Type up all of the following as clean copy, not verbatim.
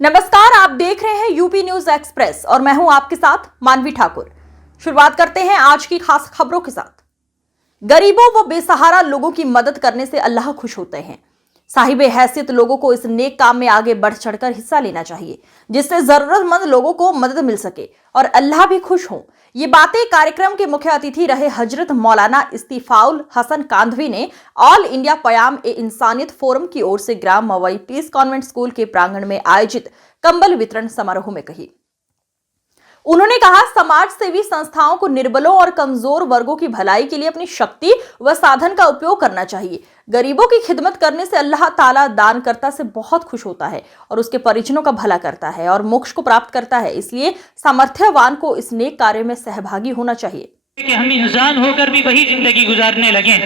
नमस्कार, आप देख रहे हैं यूपी न्यूज एक्सप्रेस और मैं हूं आपके साथ मानवी ठाकुर। शुरुआत करते हैं आज की खास खबरों के साथ। गरीबों व बेसहारा लोगों की मदद करने से अल्लाह खुश होते हैं। साहिबे हैसियत लोगों को इस नेक काम में आगे बढ़ चढ़कर हिस्सा लेना चाहिए, जिससे जरूरतमंद लोगों को मदद मिल सके और अल्लाह भी खुश हो। ये बातें कार्यक्रम के मुख्य अतिथि रहे हजरत मौलाना इस्तीफाउल हसन कांधवी ने ऑल इंडिया पयाम ए इंसानियत फोरम की ओर से ग्राम मवई पीस कॉन्वेंट स्कूल के प्रांगण में आयोजित कंबल वितरण समारोह में कही। उन्होंने कहा, समाज सेवी संस्थाओं को निर्बलों और कमजोर वर्गों की भलाई के लिए अपनी शक्ति व साधन का उपयोग करना चाहिए। गरीबों की खिदमत करने से अल्लाह ताला दानकर्ता से बहुत खुश होता है और उसके परिजनों का भला करता है और मोक्ष को प्राप्त करता है। इसलिए सामर्थ्यवान को इस नेक कार्य में सहभागी होना चाहिए कि हम इंसान होकर भी वही जिंदगी गुजारने लगे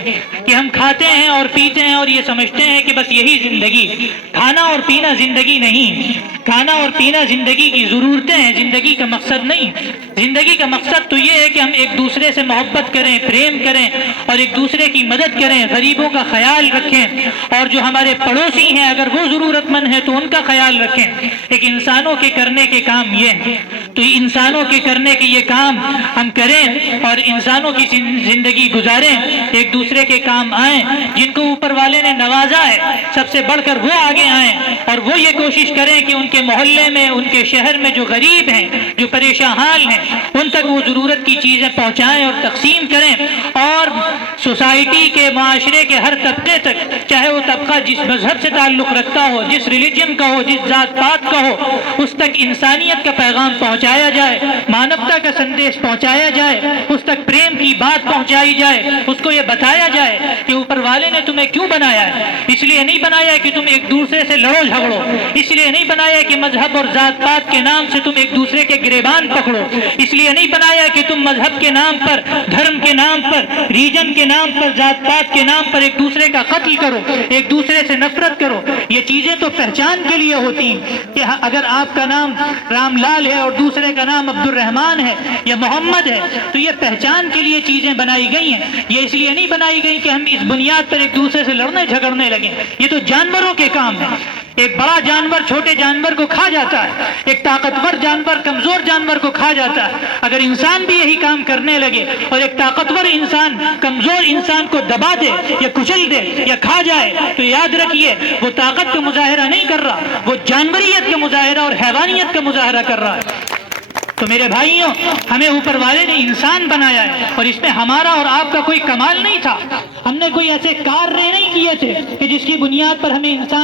कि हम खाते हैं और पीते हैं और ये समझते हैं कि बस यही जिंदगी। खाना और पीना जिंदगी नहीं, खाना और पीना जिंदगी की जरूरतें हैं, जिंदगी का मकसद नहीं। जिंदगी का मकसद तो ये है कि हम एक दूसरे से मोहब्बत करें, प्रेम करें और एक दूसरे की मदद करें, गरीबों का ख्याल रखें और जो हमारे पड़ोसी हैं अगर वो जरूरतमंद है तो उनका ख्याल रखें। एक इंसानों के करने के काम ये है, तो इंसानों के करने के ये काम हम करें और इंसानों की जिंदगी गुजारें, एक दूसरे के काम आए। जिनको ऊपर वाले ने नवाजा है सबसे बढ़कर वो आगे आए और वो ये कोशिश करें कि उनके मोहल्ले में, उनके शहर में जो गरीब हैं, जो परेशान हाल हैं, उन तक वो जरूरत की चीजें पहुंचाएं और तकसीम करें। और सोसाइटी के, माशरे के हर तबके तक, चाहे वो तबका जिस मजहब से ताल्लुक रखता हो, जिस रिलीजन का हो, जिस जात पात का हो, उस तक इंसानियत का पैगाम पहुंचाया जाए, मानवता का संदेश पहुंचाया जाए, उस तक प्रेम की बात पहुंचाई जाए। उसको ये बताया जाए कि ऊपर वाले ने तुम्हें क्यों बनाया है। इसलिए नहीं बनाया कि तुम एक दूसरे से लड़ो झगड़ो, इसलिए नहीं बनाया कि मजहब और जात पात के नाम से तुम एक दूसरे के गिरेबान पकड़ो, इसलिए नहीं बनाया कि तुम मजहब के नाम पर, धर्म के नाम पर, रीजन के नाम पर, जात पात के नाम पर एक दूसरे का कत्ल करो, एक दूसरे से नफरत करो। ये चीजें तो पहचान के लिए होती हैं कि अगर आपका नाम रामलाल है और दूसरे का नाम अब्दुल रहमान है या मोहम्मद है तो ये पहचान के लिए चीजें बनाई गई हैं। ये इसलिए नहीं बनाई गई कि हम इस बुनियाद पर एक दूसरे से लड़ने झगड़ने लगे। ये तो जानवरों के काम है। एक बड़ा जानवर छोटे जानवर को खा जाता है, एक ताकतवर जानवर कमजोर जानवर को खा जाता है। अगर इंसान भी यही काम करने लगे और एक ताकतवर इंसान कमजोर इंसान को दबा दे या कुचल दे या खा जाए तो याद रखिए वो ताकत का मुजाहिरा नहीं कर रहा, वो जानवरियत का मुजाहिरा और हैवानियत का मुजाहिरा कर रहा है। तो मेरे भाइयों, हमें ऊपर वाले ने इंसान बनाया है और इसमें हमारा और आपका कोई कमाल नहीं था। हमने कोई ऐसे कार्य नहीं किए थे कि जिसकी बुनियाद पर हमें इंसान